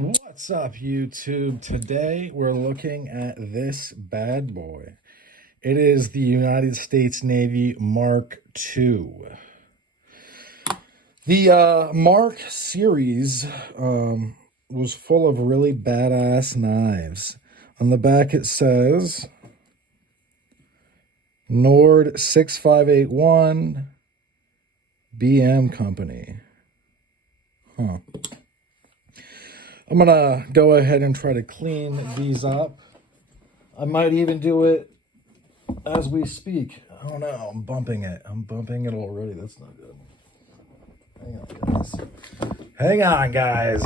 What's up, YouTube? Today we're looking at this bad boy. It is the United States Navy Mark II. The Mark series was full of really badass knives. On the back it says Nord 6581 BM Company. Huh. I'm going to go ahead and try to clean these up. I might even do it as we speak. I don't know. I'm bumping it. I'm bumping it already. That's not good. Hang on, guys. Hang on, guys.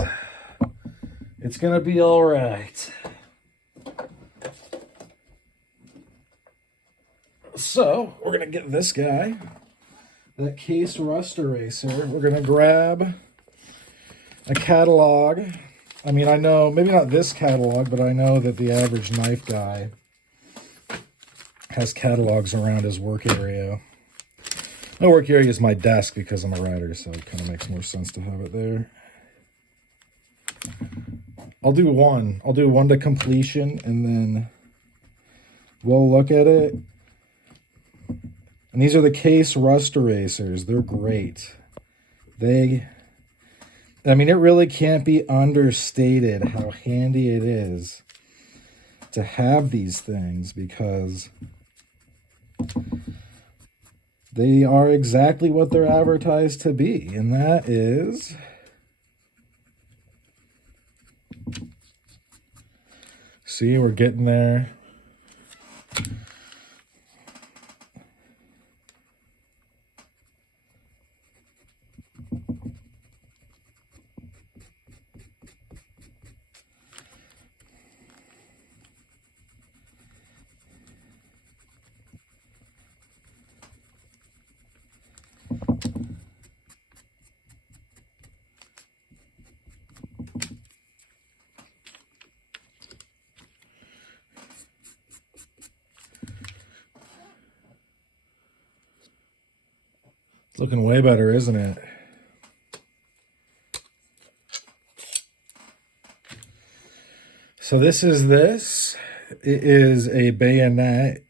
It's going to be all right. So, we're going to get this guy, that case rust eraser. We're going to grab a catalog. I mean, I know, maybe not this catalog, but I know that the average knife guy has catalogs around his work area. My work area is my desk because I'm a writer, so it kind of makes more sense to have it there. I'll do one. I'll do one to completion, and then we'll look at it. And these are the case rust erasers. They're great. I mean, it really can't be understated how handy it is to have these things because they are exactly what they're advertised to be, and that is see, we're getting there. It's looking way better, isn't it? So this. It is a bayonet.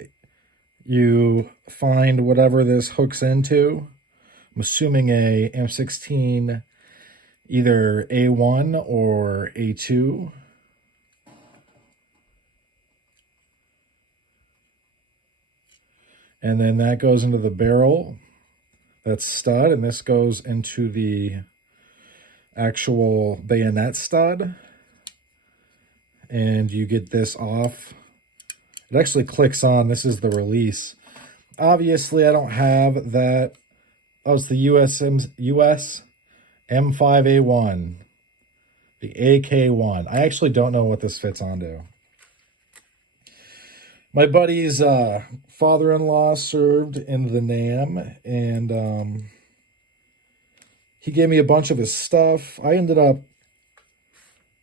You find whatever this hooks into. I'm assuming a M16, either A1 or A2. And then that goes into the barrel. That's stud, and this goes into the actual bayonet stud. And you get this off. It actually clicks on. This is the release. Obviously, I don't have that. Oh, it's the US M5A1. The AK1. I actually don't know what this fits onto. My buddy's father-in-law served in the NAM, and he gave me a bunch of his stuff. I ended up,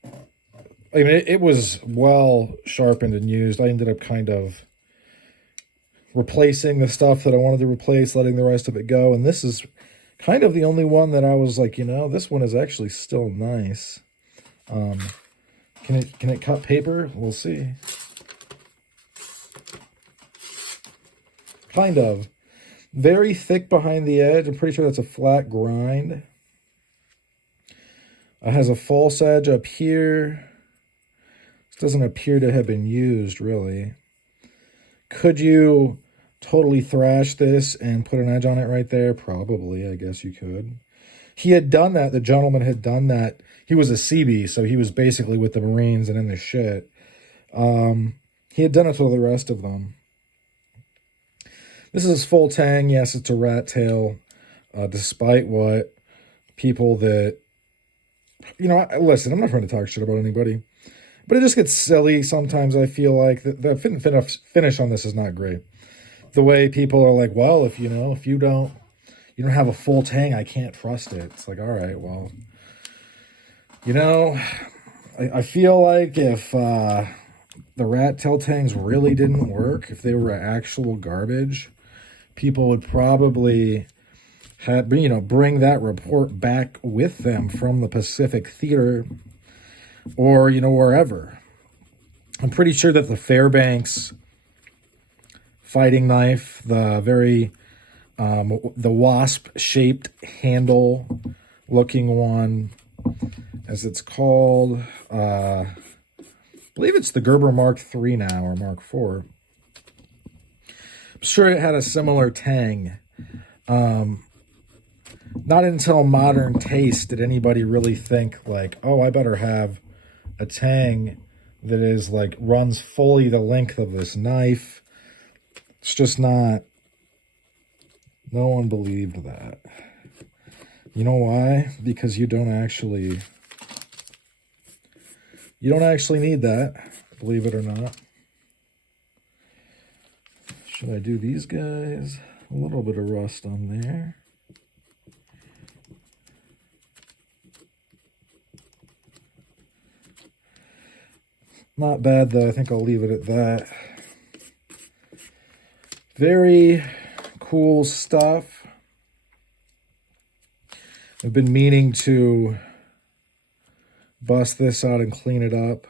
I mean, it was well sharpened and used. I ended up kind of replacing the stuff that I wanted to replace, letting the rest of it go. And this is kind of the only one that I was like, you know, this one is actually still nice. Can it cut paper? We'll see. Kind of. Very thick behind the edge. I'm pretty sure that's a flat grind. It has a false edge up here. This doesn't appear to have been used, really. Could you totally thrash this and put an edge on it right there? Probably, I guess you could. He had done that. The gentleman had done that. He was a CB, so he was basically with the Marines and in the shit. He had done it to the rest of them. This is full tang. Yes, it's a rat tail, despite what people that, you know, listen, I'm not trying to talk shit about anybody, but it just gets silly sometimes. I feel like the finish on this is not great. The way people are like, well, if you don't have a full tang, I can't trust it. It's like, all right, well, you know, I feel like if the rat tail tangs really didn't work, if they were actual garbage, people would probably bring that report back with them from the Pacific Theater or, wherever. I'm pretty sure that the Fairbanks fighting knife, the wasp-shaped handle-looking one, as it's called, I believe it's the Gerber Mark III now, or Mark IV. I'm sure it had a similar tang. Not until modern taste did anybody really think, like, oh, I better have a tang that is, like, runs fully the length of this knife. It's just not. No one believed that. You know why? Because you don't actually need that, believe it or not. Should I do these guys? A little bit of rust on there. Not bad, though. I think I'll leave it at that. Very cool stuff. I've been meaning to bust this out and clean it up.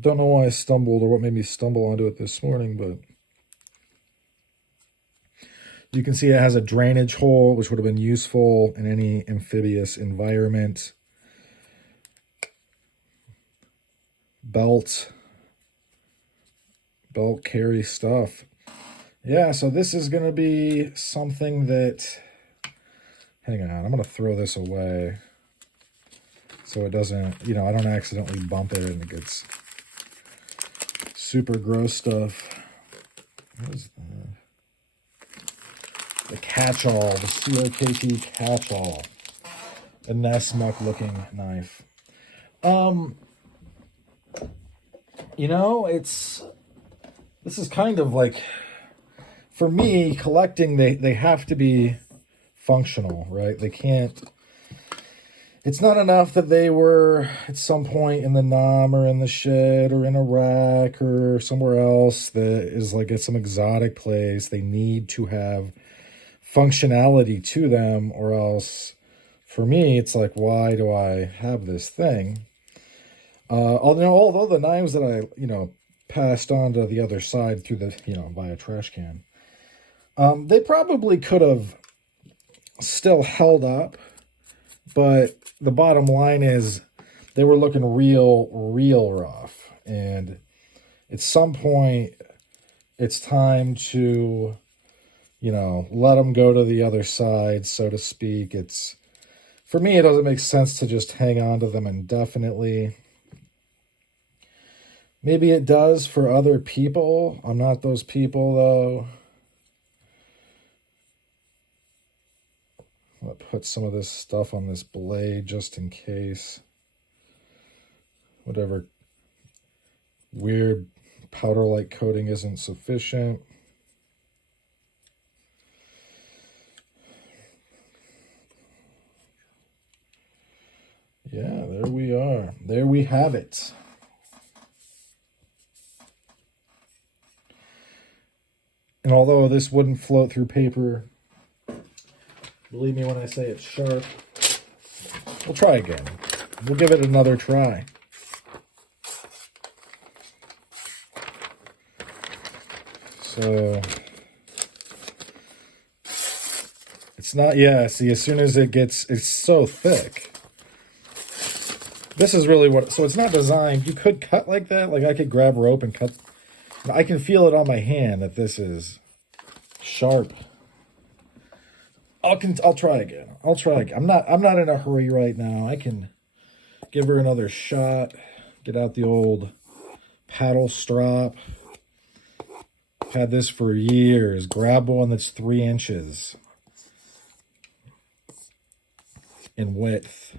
Don't know why I stumbled or what made me stumble onto it this morning, but you can see it has a drainage hole, which would have been useful in any amphibious environment. Belt carry stuff. Yeah, so this is going to be something that, hang on, I'm going to throw this away so it doesn't, I don't accidentally bump it and it gets super gross stuff. What is that? The catch-all, the COKT catch-all. A Nessmuck looking knife. This is kind of like, for me, collecting, they have to be functional, right? They can't, it's not enough that they were at some point in the NOM or in the shed or in a rack or somewhere else that is like at some exotic place. They need to have functionality to them, or else, for me, it's like, why do I have this thing? Although the knives that I, passed on to the other side through the, via trash can, they probably could have still held up, but the bottom line is they were looking real rough. And at some point, it's time to, let them go to the other side, so to speak. For me, it doesn't make sense to just hang on to them indefinitely. Maybe it does for other people. I'm not those people, though. I'll put some of this stuff on this blade just in case. Whatever weird powder-like coating isn't sufficient. Yeah, there we are. There we have it. And although this wouldn't float through paper, believe me when I say it's sharp. We'll try again. We'll give it another try. So, it's not, yeah, see, as soon as it's so thick. This is really so it's not designed, you could cut like that. Like I could grab rope and cut. I can feel it on my hand that this is sharp. I'll try again. I'm not in a hurry right now. I can give her another shot. Get out the old paddle strap. Had this for years. Grab one that's 3 inches in width.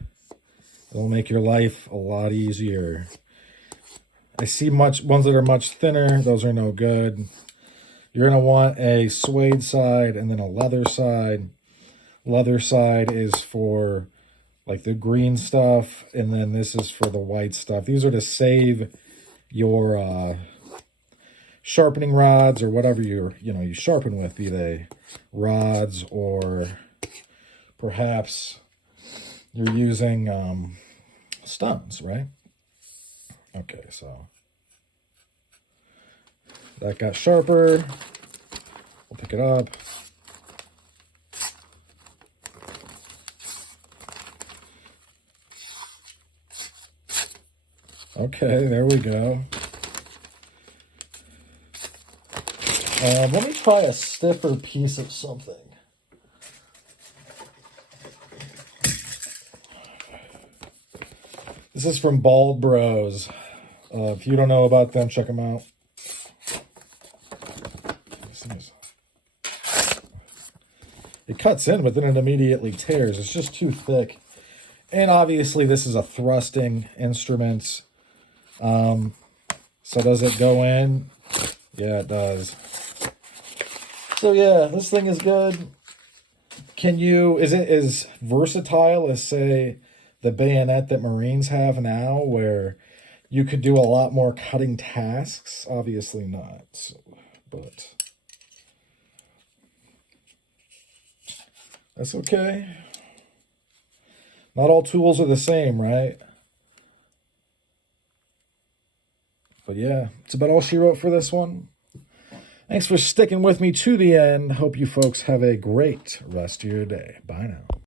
It'll make your life a lot easier. I see ones that are much thinner. Those are no good. You're going to want a suede side and then a leather side. Leather side is for like the green stuff, and then this is for the white stuff. These are to save your sharpening rods or whatever you sharpen with, be they rods or perhaps you're using stuns, right? Okay, so that got sharper. We'll pick it up. Okay, there we go. Let me try a stiffer piece of something. This is from Bald Bros. If you don't know about them, check them out. It cuts in, but then it immediately tears. It's just too thick. And obviously, this is a thrusting instrument. So does it go in? Yeah, it does. So yeah, this thing is good. Is it as versatile as, say, the bayonet that Marines have now, where you could do a lot more cutting tasks? Obviously not, so, but that's okay. Not all tools are the same, right? But yeah, it's about all she wrote for this one. Thanks for sticking with me to the end. Hope you folks have a great rest of your day. Bye now.